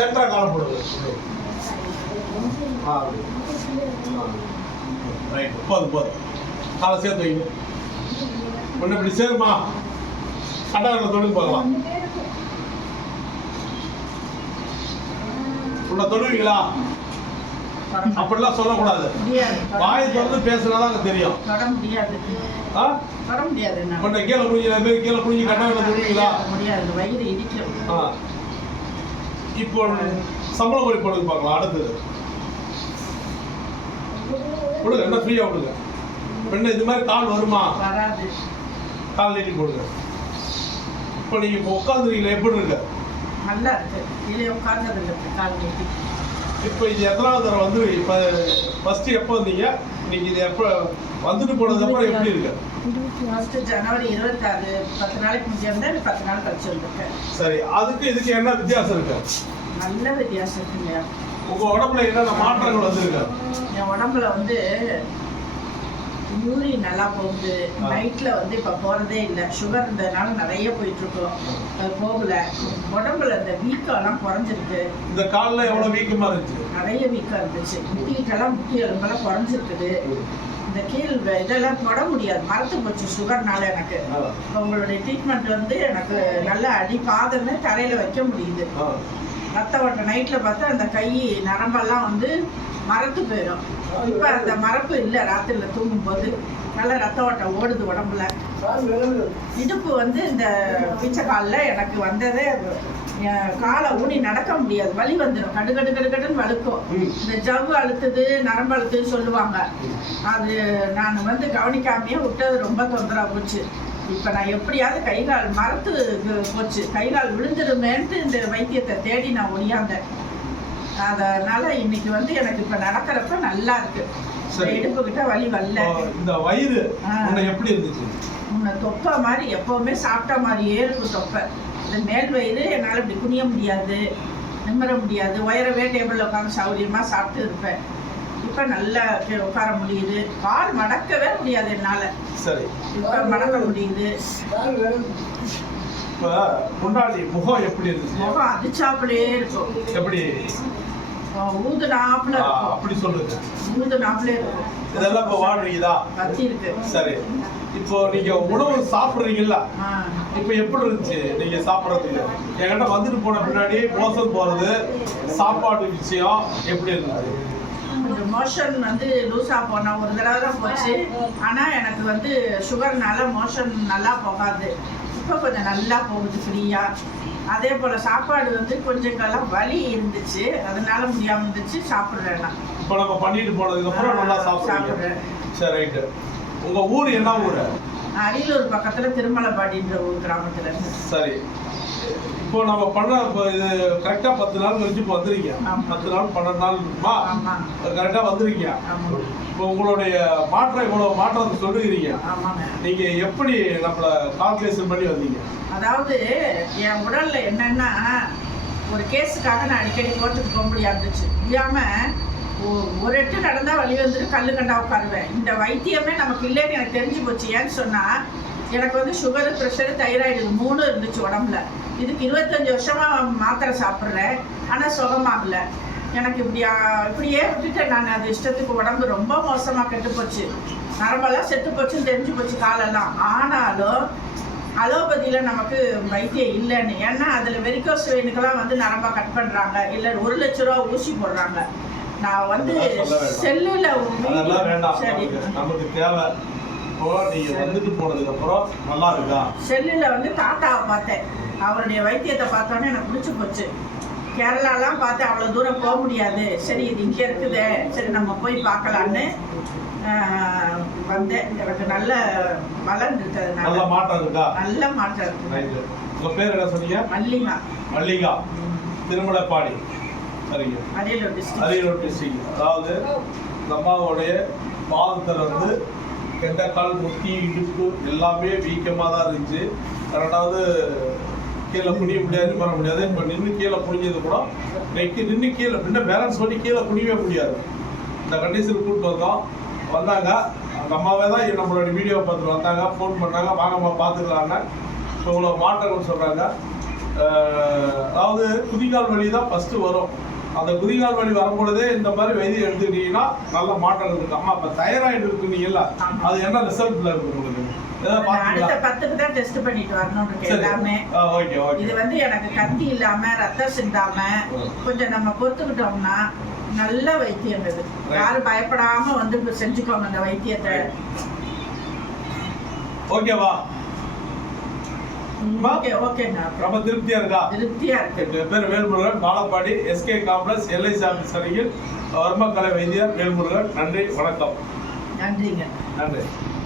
சென்டரா கால போடுங்க. ரைட், போதும். காலை சேர்த்து வைங்க. ஒன்று இப்படி சேருமா? கட்டாரில் தொடுங்க பார்க்கலாம். உள்ள தொடுவீங்களா? அப்படிலாம் சொல்லக்கூடாது. வாய் திறந்து பேசுனாதான் தெரியும். கீழே குனிஞ்சு கட்டாரில் தொடுவீங்களா? இப்போ சம்பளம் வரி போடுங்க பார்க்கலாம். அடுத்தது கொடுங்க, என்ன ஃப்ரீயா விடுங்க. பெண்ணு இது மாதிரி கால் வருமா? கால் நீட்டி போடுங்க. இப்போ நீங்க இப்போ உட்காந்துருக்கீங்களா? எப்படி இருக்கு? நல்லா இருக்கு. கீழே உட்கார்ந்தது கால் நீட்டி. இப்போ இது எத்தனாவது தடவை வந்து இப்போ ஃபர்ஸ்ட் எப்போ வந்தீங்க? இன்னைக்கு இது எப்போ வந்துட்டு போனதுக்கு அப்புறம் எப்படி இருக்கு? ஃபர்ஸ்ட் ஜனவரி 26 10 நாளைக்கு முன்னாடி வந்தேன். 10 நாள் கழிச்சு வந்திருக்கேன். சரி, அதுக்கு இதுக்கு என்ன வித்தியாசம் இருக்கு? நல்ல வித்தியாசம் இருக்குங்க. உங்க உடம்புல என்னென்ன மாற்றங்கள் வந்திருக்கு? என் உடம்புல வந்து யூரின் நல்லா போகுது. நைட்ல வந்து இப்ப போறதே இல்லை. சுகர் இருந்ததுனால நிறைய போயிட்டு இருக்கோம், அது போகல. உடம்புல இந்த வீக்கம் எல்லாம் குறைஞ்சிருக்கு. இந்த கால்ல எவ்வளவு வீக்கமா இருந்துச்சு? நிறைய வீக்கம் இருந்துச்சு. முட்டி எலும்பெல்லாம் குறைஞ்சிருக்குது. இந்த கீழ் இதெல்லாம் தொட முடியாது, மரத்து போச்சு சுகர்னால. எனக்கு உங்களுடைய ட்ரீட்மெண்ட் வந்து எனக்கு நல்ல அடி பாதமே தரையில வைக்க முடியுது. ரத்த ஓட்ட நைட்ல பார்த்தா அந்த கை நரம்பெல்லாம் வந்து மரத்து போயிடும். இப்ப அந்த மரப்பு இல்லை. ராத்திரில தூங்கும் போது நல்ல ரத்த ஓட்டம் ஓடுது உடம்புல. இடுப்பு வந்து இந்த பீச்சை காலில் எனக்கு வந்ததே, காலை ஊனி நடக்க முடியாது, வலி வந்துடும். கடுன்னு வலுக்கும். இந்த ஜவ்வு அழுத்துது, நரம்பு அழுத்துன்னு சொல்லுவாங்க. அது நான் வந்து கவனிக்காமையே விட்டது ரொம்ப தொந்தரவு போச்சு. இப்போ நான் எப்படியாவது கைகால் மரத்து போச்சு, கைகால் விழுந்துடுமேன்ட்டு இந்த வைத்தியத்தை தேடி நான் ஒழியாந்தேன். அதனால இன்னைக்கு வந்து எனக்கு இப்ப நடக்கிறப்ப நல்லா இருக்கு. இடுப்பு கிட்ட வலி வரல. இந்த வயிறு எப்படி இருந்துச்சு? முன்ன தொப்பை மாதிரி எப்பவுமே சாப்பிட்ட மாதிரியே இருக்கும் தொப்பை. இந்த மேல் வயிறு என்னால் இப்படி குனிய முடியாது, நிம்மற முடியாது. உயரவே டேபிளில் உட்காந்து சௌரியமா சாப்பிட்டு இருப்பேன். இப்ப நல்லா உட்கார முடியுது. கால் மடக்கவே முடியாது என்னால. சரி, இப்ப மடக்க முடியுது. இப்ப முன்னாடி முகம் எப்படி இருந்துச்சு? முகம் அதிச்சாப்பிலே இருக்கும். எப்படி? ஊதுனாப்புல இருக்கும். அப்படி சொல்லுங்க. ஊதுனாப்புல இருக்கும். இதெல்லாம் இப்ப வாழ்றீங்களா? கத்தி இருக்கு. சரி, இப்போ நீங்க உணவு சாப்பிடுறீங்கல்ல, இப்ப எப்படி இருந்துச்சு நீங்க சாப்பிடுறதுக்கு? என்கிட்ட வந்துட்டு போன பின்னாடி மோசம் போறது, சாப்பாடு விஷயம் எப்படி இருந்தது? கொஞ்சம் மோஷன் வந்து லூஸா போனா ஒரு தடவை தான் போச்சு. ஆனா எனக்கு வந்து சுகர்னால மோஷன் நல்லா போகாது. இப்போ கொஞ்சம் நல்லா போகுது ஃப்ரீயா. அதே போல சாப்பாடு வந்து கொஞ்சம் காலம் வலி இருந்துச்சு, அதனால முடியாம இருந்துச்சு. சாப்பிடுறேன். இப்போ நம்ம பண்ணிட்டு போனதுக்கு அப்புறம் நல்லா சாப்பிடுறேன். சரி, ரைட்டு. உங்க ஊர் என்ன ஊரு? அரியலூர் பக்கத்துல திருமலைப்பாடின்ற ஒரு கிராமத்துல இருந்து. சரி, இப்போ நம்ம பண்ண இது கரெக்டா 10 நாள் கழிச்சு இப்போ வந்துருக்கீங்க. 10 நாள் 12 நாள் இருக்குமா? கரெக்டா வந்துருக்கீங்க. இப்போ உங்களுடைய மாற்றம் இவ்வளவு மாற்றத்தை சொல்லுகிறீங்க. நீங்க எப்படி நம்மள கால்குலேஷன் பண்ணி வந்தீங்க? அதாவது என் உடல்ல என்னன்னா, ஒரு கேஸுக்காக நான் அடிக்கடி கோர்ட்டுக்கு போக முடியாம ஒரு எட்டு நடந்தா வழி வந்துட்டு கல்லு கண்டா உட்காருவேன். இந்த வைத்தியமே நமக்கு இல்லைன்னு எனக்கு தெரிஞ்சு போச்சு. ஏன்னு சொன்னா, எனக்கு வந்து சுகரு, ப்ரெஷரு, தைராய்டு 3 இருந்துச்சு உடம்புல. இதுக்கு 25 வருஷமா மாத்திரை சாப்பிட்றேன், ஆனா சுகமாகல. எனக்கு இப்படியே விட்டுட்டேன் நான். அது இஷ்டத்துக்கு உடம்பு ரொம்ப மோசமா கெட்டு போச்சு. நரம்பெல்லாம் செத்து போச்சுன்னு தெரிஞ்சு போச்சு காலெல்லாம். ஆனாலும் அலோபதியில நமக்கு வைத்தியம் இல்லைன்னு. ஏன்னா அதுல வெரிகோஸ் வெயினுக்கெல்லாம் வந்து நரம்பா கட் பண்றாங்க, இல்ல 1 லட்ச ரூபா ஊசி போடுறாங்க. நான் வந்து செல்லுல சரி, நமக்கு தேவை. நீங்க வந்துட்டு போனதுக்கு அப்புறம் நல்லா இருக்கா? செல்லுல வந்து தாத்தாவை பார்த்தேன். அவருடைய வைத்தியத்தை பார்த்தோன்னே எனக்கு பிடிச்சி போச்சு. கேரளாலாம் பார்த்து அவ்வளவு தூரம் போக முடியாது, சரி இது இங்கே இருக்குது, சரி நம்ம போய் பார்க்கலான்னு வந்தேன். எனக்கு நல்ல பலன் இருக்கு. நல்ல மாற்றம் இருக்கா? நல்ல மாற்றம் இருக்கு. உங்க பேர் என்ன சொன்னீங்க? மல்லிகா. மல்லிகா, திருமலைப்பாடி. சரிங்க, அரியலூர் டிஸ்ட்ரிக்ட். அதாவது இந்த அம்மாவுடைய பாதத்தில் வந்து கெண்டக்கால், முட்டி, இடுப்பு எல்லாமே வீக்கமாக தான் இருந்துச்சு. ரெண்டாவது கீழே குனிய முடியாது, நிமிர முடியாது. இப்போ நின்று கீழே குனிஞ்சது கூட நின்று கீழே பின்ன பேலன்ஸ் பண்ணி கீழே குனியவே முடியாது. இந்த கண்டிஷனுக்கு கூப்பிட்டு வந்தாங்க. அந்த அம்மாவே தான் நம்மளோட வீடியோவை பார்த்துட்டு வந்தாங்க, ஃபோன் பண்ணாங்க, வாங்கம்மா பார்த்துக்கலான்னு. இப்போ இவ்வளோ மாற்றங்கள் சொல்கிறாங்க. அதாவது அதாவது குதிகால் வலி தான் ஃபர்ஸ்ட் வரும். அந்த குதிகால் வலி வரும்பொழுதே இந்த மாதிரி வைத்தியம் எடுத்துக்கிட்டீங்கன்னா நல்ல மாற்றம் இருக்கு. அம்மா இப்ப தைராய்டு இருக்குன்னீங்கல்ல, அது என்ன ரிசல்ட்ல இருக்கு உங்களுக்கு? அடுத்த 10க்கு தான் டெஸ்ட் பண்ணிட்டு வரணும் எல்லாமே. இது வந்து எனக்கு கத்தி இல்லாம ரத்தம் சிந்தாம கொஞ்சம் நம்ம பொறுத்துக்கிட்டோம்னா நல்ல வைத்தியம். இது யாரும் பயப்படாம வந்து செஞ்சுக்கோங்க இந்த வைத்தியத்தை. ஓகேவா? ரொம்ப திருப்தியா இருக்கா? திருப்தியா இருக்கு. பேர் Velmurugan, Palappadi SK complex LIC office அருகில் வர்மக்கலை வைத்தியர் வேல்முருகன். நன்றி, வணக்கம். நன்றிங்க. நன்றி.